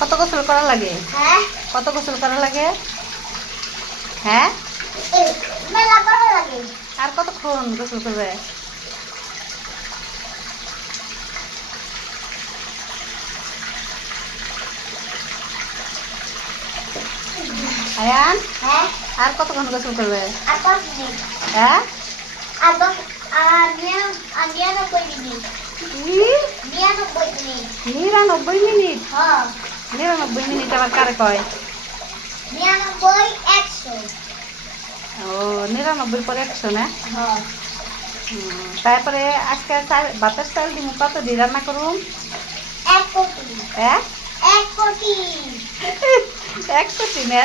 কত গোসল করা লাগে? হ্যাঁ কত গোসল করা লাগে? হ্যাঁ, মেলা করা লাগে। আর কতক্ষণ গোসল করবে? আয়ান, হ্যাঁ আর কতক্ষণ গোসল করবে? আর 5 মিনিট। হ্যাঁ, আর 99 মিনিট। কি? 99 মিনিট। 99 মিনিট? হ্যাঁ 99 মিনিট আবার কারে কয়? 99 100। ও, 99 পরে 100 না? হ্যাঁ তারপরে আজকে ভাতের চাল দিমু, কত দিয়ে রান্না করুম? 1 কোটি। হ্যাঁ, 1 কোটি। 1 কোটি না,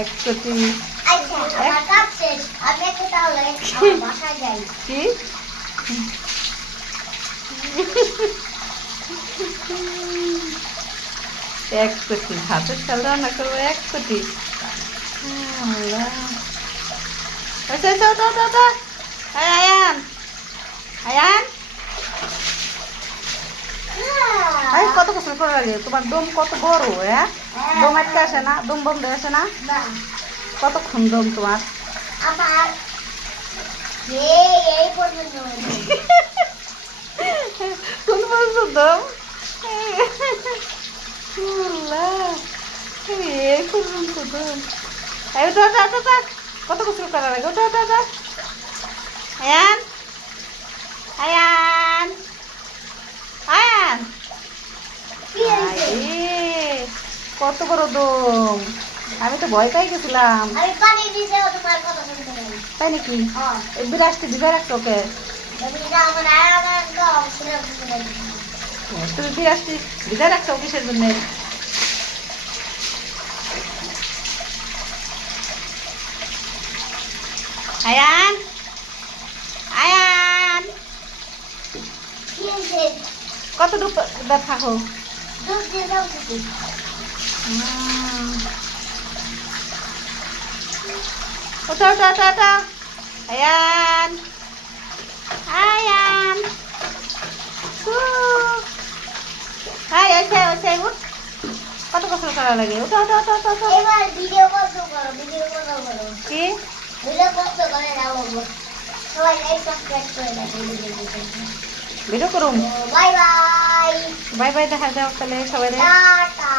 1 কোটি। আচ্ছা আমার কাজ শেষ, আমি একটু তাহলে আমার বাসায় যাই। কি? 1 কোটি ভাতের চাল রান্না করবো? 1 কোটি? আল্লাহ। আচ্ছা আচ্ছা, ওটা ওটা ওটা। আয়ান, আয়ান, এই কত গোসল করা লাগে? তোমার দম কত বড়? হ্যাঁ, দম আটকে আসে না? দম বন্ধ আসে না? না কতক্ষণ দম তোমার? আমার এই পর্যন্ত কোন বলছো দম? আল্লাহ, এই পর্যন্ত দম। এই ওটা ওটা ওটা ওটা। কত গোসল করা লাগে? ওটা ওটা ওটা। আয়ান, আয়ান, আয়ান। কি হয়েছে? আরে, কত বড় দম! আমি তো ভয় পাই গেছিলাম। আমি পানি দিতে তোমার কথা শুনতে পাই। তাই নাকি? হ্যাঁ এই বিরাজটি দিবে রাখছো ওকে? আমি না আমার আয়ার গাও শুনে শুনতে পাই। তুমি বিরাজটি দিবে রাখছো কিসের জন্য? আয়ান, আয়ান, কি হয়েছে? কত ডুব থাকো? দুধ দিয়ে দাও কিছু। ওটা ওটা ওটা ওটা। আয়ান, আয়ান, হাই আছে আছে উঠ। কত গোসল করা লাগে? ওটা ওটা ওটা ওটা ওটা। এবার ভিডিও বন্ধ করো, ভিডিও বন্ধ করো, কি? ভিডিও বন্ধ করে দাও। সবাই লাইক সাবস্ক্রাইব করে দাও। ভিডিও করুম? Bye bye. বাই বাই, দেখা যাও তাহলে সবাই। টাটা।